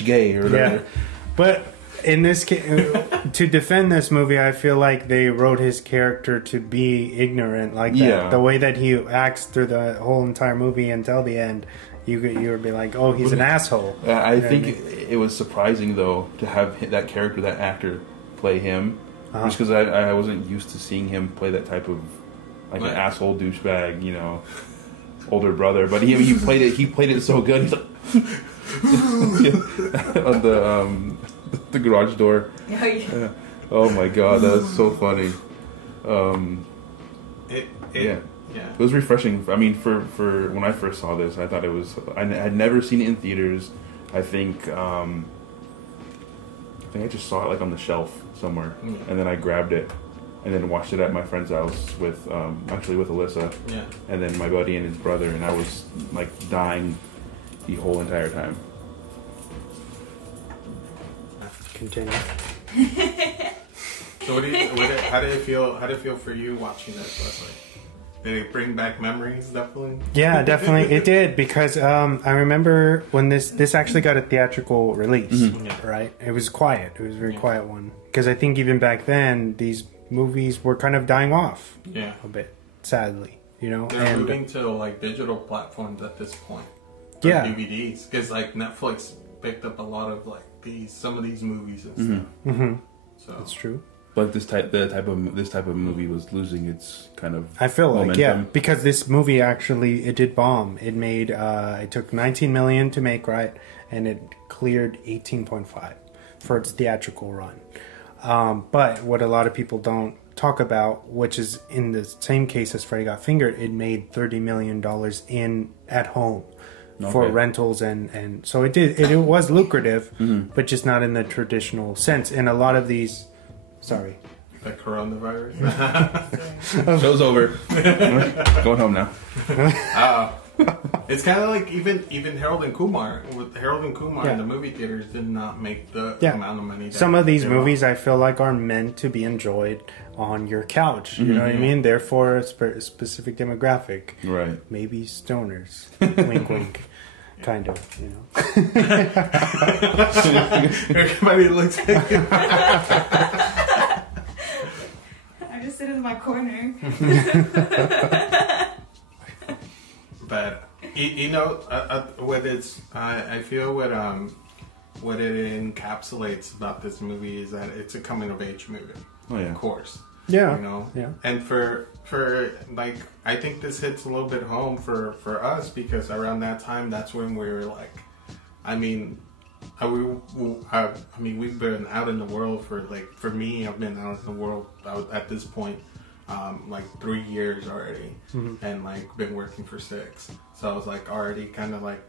bitch gay or whatever. Yeah. But in this case, to defend this movie, I feel like they wrote his character to be ignorant like that. Yeah. The way that he acts through the whole entire movie until the end, you would be like, oh, he's an asshole. I think it was surprising, though, to have that character, that actor, play him. Just because I wasn't used to seeing him play that type of, like, an asshole douchebag, you know, older brother. But he played it so good. He's like, on the garage door. Yeah. Oh my god, that was so funny. It was refreshing. I mean, for when I first saw this, I thought it was. I had never seen it in theaters. I think I just saw it like on the shelf somewhere, and then I grabbed it, and then watched it at my friend's house with actually with Alyssa, and then my buddy and his brother, and I was like dying the whole entire time. Continue. So how did it feel for you watching this, Leslie? Did it bring back memories, definitely? Yeah, definitely it did, because I remember when this actually got a theatrical release, right? It was quiet. It was a very quiet one. Because I think even back then, these movies were kind of dying off a bit, sadly. You know? They're moving to like digital platforms at this point. DVDs. Because like Netflix picked up a lot of like some of these movies and stuff. So that's true. But this type of movie was losing its kind of. I feel like momentum. because this movie actually it did bomb. It made it took 19 million to make, right, and it cleared 18.5 for its theatrical run. But what a lot of people don't talk about, which is in the same case as Freddy Got Fingered, it made $30 million at home. For rentals and so it was lucrative, but just not in the traditional sense. And a lot of these, sorry, the coronavirus. Show's over. Going home now. It's kind of like even Harold and Kumar. With Harold and Kumar, the movie theaters did not make the amount of money. Some of these movies I feel like are meant to be enjoyed on your couch. You know what I mean? They're for a specific demographic. Right. Maybe stoners. Wink, wink. Kind of, you know. Everybody looks at you. I just sit in my corner. But you know, what I feel what it encapsulates about this movie is that it's a coming of age movie. Oh yeah, of course. Yeah, you know. Yeah. And for like, I think this hits a little bit home for us, because around that time, that's when we were like, I mean, we've been out in the world for me, I've been out in the world at this point, like 3 years already, and like been working for 6. So I was like already kind of like,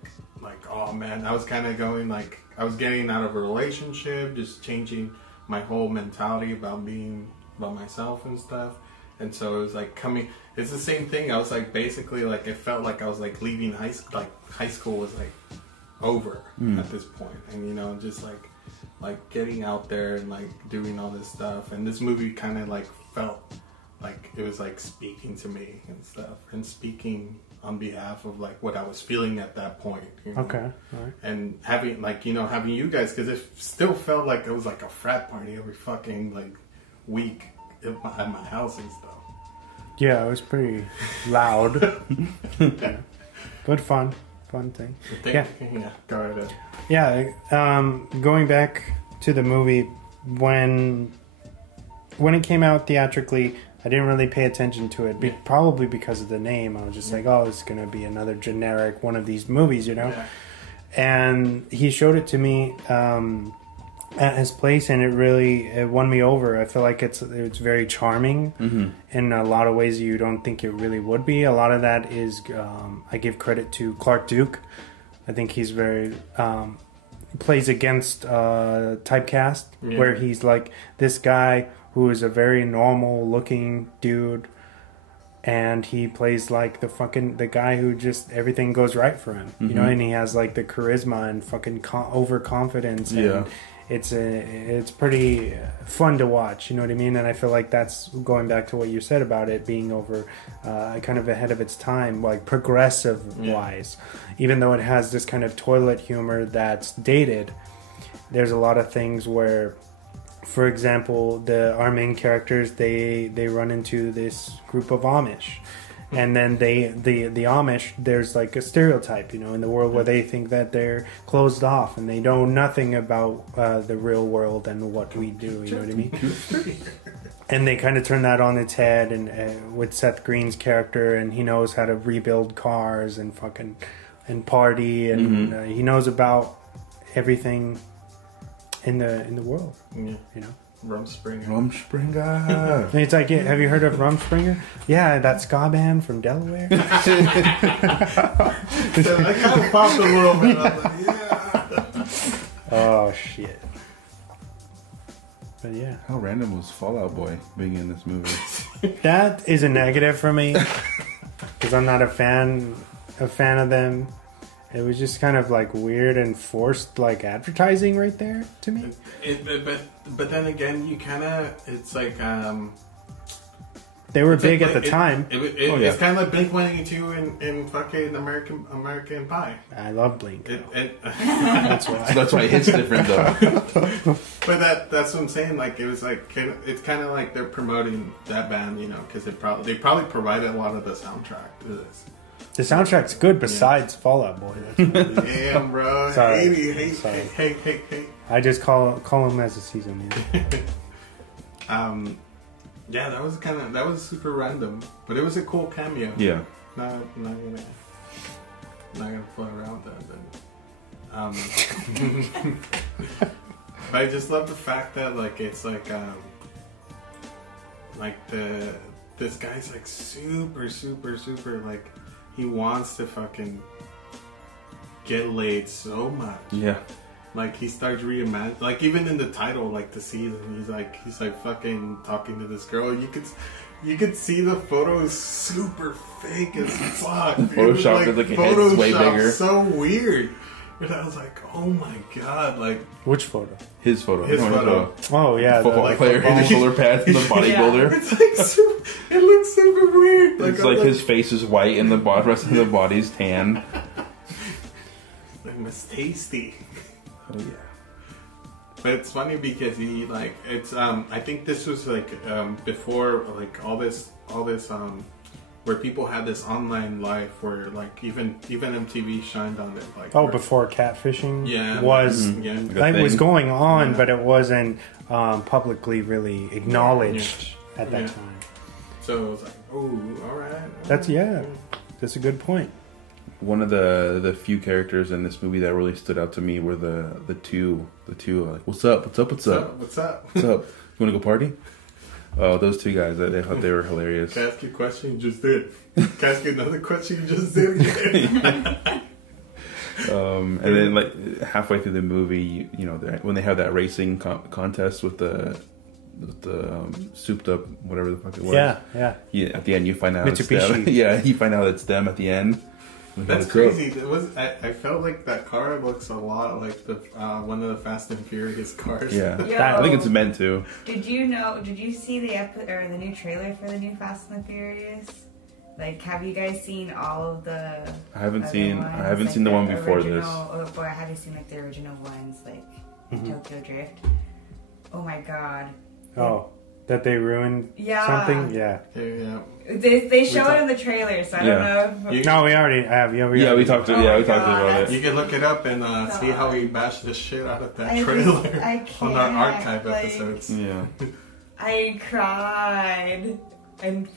oh man, I was kind of going like, I was getting out of a relationship, just changing my whole mentality about being about myself and stuff. And so it was like it's the same thing. I was like, basically like, it felt like I was like leaving high school, like high school was like over at this point. And you know, just like getting out there and like doing all this stuff. And this movie kind of like felt like it was like speaking to me and stuff, and speaking on behalf of like what I was feeling at that point. You know? Okay. All right. And having like, you know, having you guys, because it still felt like it was like a frat party every fucking like week at my house and stuff. Yeah, it was pretty loud. Yeah. But fun thing. Yeah, go ahead. Yeah, going back to the movie, when it came out theatrically, I didn't really pay attention to it, probably because of the name. I was just like, oh, it's going to be another generic one of these movies, you know? Yeah. And he showed it to me at his place, and it won me over. I feel like it's very charming in a lot of ways you don't think it really would be. A lot of that is, I give credit to Clark Duke. I think he's very... plays against typecast, where he's like this guy who is a very normal looking dude, and he plays like the guy who just everything goes right for him, you know, and he has like the charisma and fucking overconfidence, and it's pretty fun to watch, you know what I mean? And I feel like that's going back to what you said about it being over kind of ahead of its time, like progressive wise, even though it has this kind of toilet humor that's dated. there's a lot of things where, for example, our main characters they run into this group of Amish, and then the Amish, there's like a stereotype, in the world where they think that they're closed off and they know nothing about the real world and what we do. You know what I mean? And they kind of turn that on its head, and with Seth Green's character, and he knows how to rebuild cars and party, and he knows about everything in the world. Yeah. Rumspringa. And it's like, have you heard of Rumspringa? Yeah, that ska band from Delaware. So I kind of popped a little bit. I was like, yeah. Oh shit. But yeah, How random was Fall Out Boy being in this movie? that is a negative for me because I'm not a fan of them. It was just kind of like weird and forced, like advertising right there to me. But then again, it's like They were it's big like, at the time. It's kind of like Blink 182 in fucking American Pie. I love Blink. That's why. That's why it hits different though. But that's what I'm saying. Like it was like it's kind of like they're promoting that band, because they probably provided a lot of the soundtrack to this. The soundtrack's good besides Fall Out Boy. Damn, bro. Sorry. Hey. I just call him as a season. Yeah, that was super random, but it was a cool cameo. Yeah. Not gonna play around with that, but but I just love the fact that it's this guy's like super like he wants to fucking get laid so much. Yeah. Like he starts reimagining, like even in the title, like the season, he's like fucking talking to this girl. You could see the photos super fake as fuck. Photoshop is like it's way bigger. So weird. And I was like, oh my god, like which photo? His photo. Oh yeah, football player in the shoulder pads and the bodybuilder. It's like it looks super weird. It's like his face is white and the rest of the body's tan. Like Miss Tasty. Oh yeah. But it's funny because I think this was before all this where people had this online life where even MTV shined on it before catfishing was was going on, but it wasn't publicly really acknowledged at that time. So it was like, oh, all right. That's a good point. One of the few characters in this movie that really stood out to me were the two like, what's up? You wanna go party? Oh, those two guys, I thought they were hilarious. Can I ask you a question? You just did. Can I ask you another question? You just did. And then halfway through the movie, when they have that racing contest with the souped up whatever the fuck it was. Yeah. At the end, you find out Mitsubishi. It's them. Yeah, you find out it's them at the end. That's crazy. It was. I felt like that car looks a lot like the one of the Fast and Furious cars. Yeah, Yo, I think it's meant to. Did you see the new trailer for the new Fast and the Furious? Like, have you guys seen all of the? I haven't seen ones? The one before this. Or have you seen the original ones, like Tokyo Drift? Oh my god. Oh, that they ruined something? Yeah. They show it in the trailer, so I don't know. No, we already have. We talked about it. You can look it up and see how we bashed the shit out of that trailer on our archive episodes. Yeah. I cried, and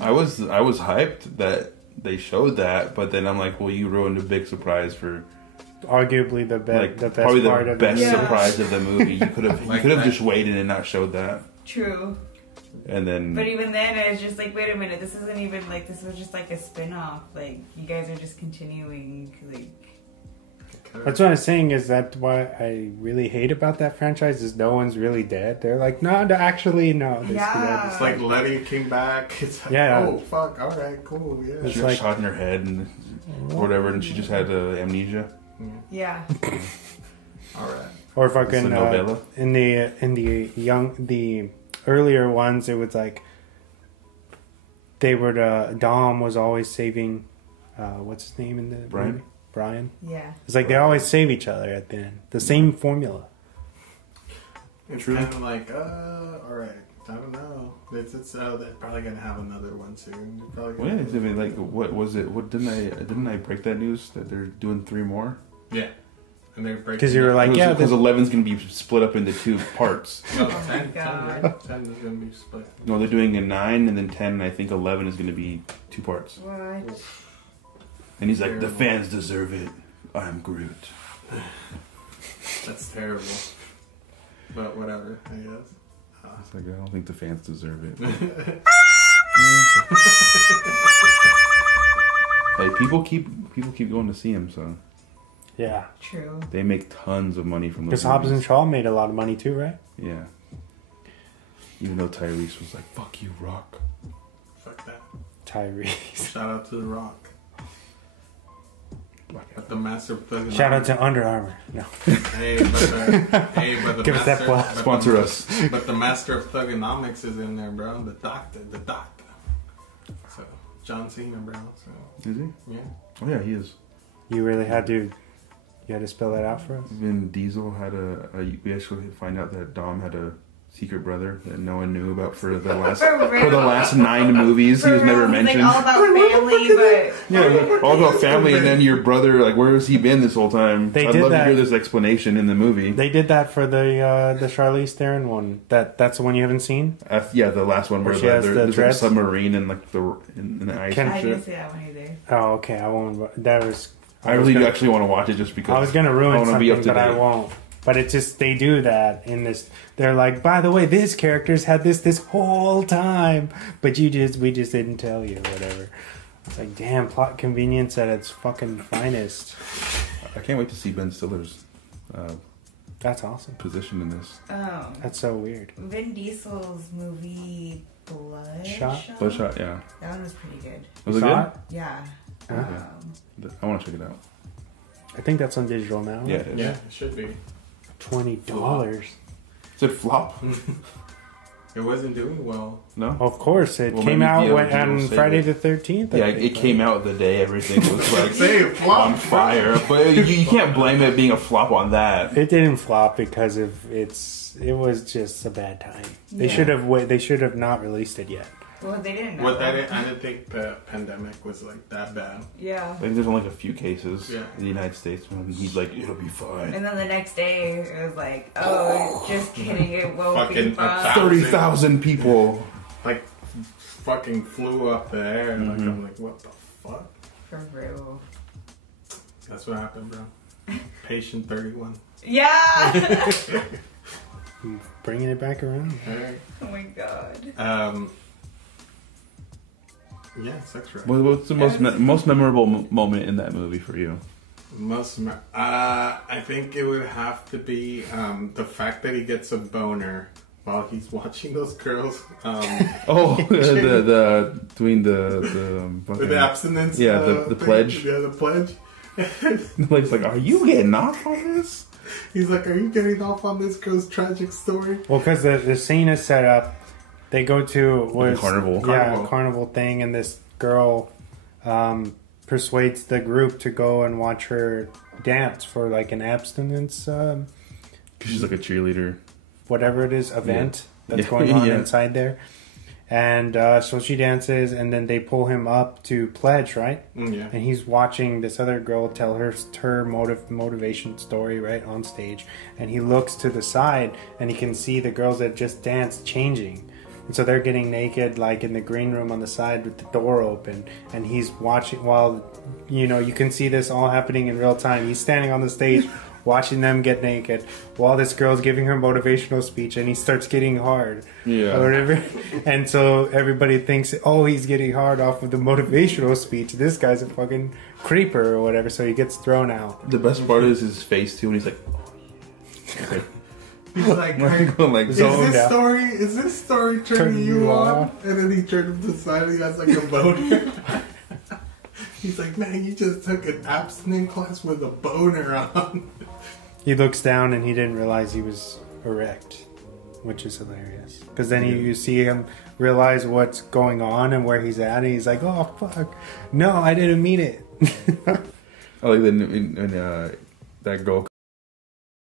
I was hyped that they showed that, but then I'm like, well, you ruined a big surprise for. Arguably the best probably part the of best surprise of the movie. You could have just waited and not showed that. True. And then, but even then, it's just like, wait a minute, this isn't even this was just like a spin-off. Like, you guys are just continuing. That's what I'm saying. Is that what I really hate about that franchise? Is no one's really dead. They're like, no. It's like Letty came back. It's like, oh fuck, all right, cool, yeah. She got shot in her head and whatever, and she just had amnesia. Yeah. All right. Or fucking in the earlier ones, it was like they were Dom was always saving what's his name in the Brian? movie? Brian. Yeah. It's like they always save each other at the end. The same formula. It's kind of like, alright, I don't know. They're probably gonna have another one soon. What is it? Like, what was it? What didn't I break that news that they're doing 3 more? Yeah. And they're breaking. Because you were like, yeah, because 11's gonna be split up into 2 parts. No, Oh 10, my 10, God. right? 10 is gonna be split. No, they're doing a 9 and then 10, and I think 11 is gonna be 2 parts. What? And he's like, the fans deserve it. I'm Groot. That's terrible. But whatever, I guess. It's like, I don't think the fans deserve it. Like people keep going to see him, so Yeah. True. they make tons of money from those. Because Hobbs and movies. Shaw made a lot of money too, right? Yeah. Even though Tyrese was like, "Fuck you, Rock." Fuck that. Tyrese. Shout out to The Rock. But the master of thugonomics. Shout out to Under Armour. No. Hey, but the Give us that master, plug. but Sponsor the, us. But the master of thugonomics is in there, bro. The doctor. So John Cena, bro. So Is he? yeah. Oh yeah, he is. You really had to spell that out for us? Vin Diesel had we actually find out that Dom had a secret brother that no one knew about for the last For real? for the last 9 movies. He was For never real, mentioned. Like all about family, but Yeah, like, all about family, and then your brother. Like, where has he been this whole time? They I'd did love that. to hear this explanation in the movie. They did that for the Charlize Theron one. That's the one you haven't seen? Yeah, the last one where Where she has the there's like a dreads? submarine and like in the ice Can- and I shit. didn't see that one either. Oh, okay. I won't. That was. I really actually want to watch it just because I was gonna ruin I wanna be up something, to but I date. won't. But it's just they do that in this. They're like, by the way, this character's had this whole time, but we just didn't tell you, whatever. It's like, damn, plot convenience at its fucking finest. I can't wait to see Ben Stiller's That's awesome. position in this. That's so weird. Vin Diesel's movie Bloodshot. Bloodshot, yeah. That one was pretty good. Was it Saw good? Yeah. Okay. I want to check it out. I think that's on digital now. Yeah, it is. Yeah, it should be. $20. Is it flop? It wasn't doing well. No. Of course, it Well, came maybe out VOD on will save Friday it. the 13th. I Yeah, think, it right? came out the day everything was like Say it flop. on fire, but you can't blame it being a flop on that. It didn't flop because of it was just a bad time. They Yeah. should have not released it yet. Well, they didn't know. What I didn't think the pandemic was like that bad. Yeah. I think there's only like a few cases Yeah. in the United States, and he's like, it'll be fine. And then the next day, it was like, oh, just kidding, it won't be Fucking fun. 30,000 people. Like, fucking flew up the air, and like, I'm like, what the fuck? For real. That's what happened, bro. Patient 31. Yeah! Bringing it back around. Alright. Oh my god. Yeah, sex rat. What's the most memorable moment in that movie for you? I think it would have to be the fact that he gets a boner while he's watching those girls. Oh, the doing the fucking, The abstinence. Yeah, the thing. pledge. Yeah, the pledge. Like, are you getting off on this? He's like, are you getting off on this girl's tragic story? Well, because the scene is set up. They go to Like a carnival. Yeah, a carnival thing, and this girl persuades the group to go and watch her dance for like an abstinence, 'Cause she's like a cheerleader. whatever it is, event that's Yeah. going on Yeah. inside there. And so she dances, and then they pull him up to pledge, right? Yeah. And he's watching this other girl tell her motivation story right on stage, and he looks to the side and he can see the girls that just danced changing, and so they're getting naked like in the green room on the side with the door open, and he's watching while you can see this all happening in real time. He's standing on the stage watching them get naked while this girl's giving her motivational speech, and he starts getting hard. Yeah. Or whatever. And so everybody thinks, oh, he's getting hard off of the motivational speech. This guy's a fucking creeper or whatever, so he gets thrown out. The best part is his face too, and he's like, oh, He's like, like is zoned out. this story turning you on? And then he turned him to the side and he has like a boner. He's like, man, you just took an abstinent class with a boner on. He looks down and he didn't realize he was erect, which is hilarious. Because then you see him realize what's going on and where he's at, and he's like, oh, fuck. No, I didn't mean it. I like that that girl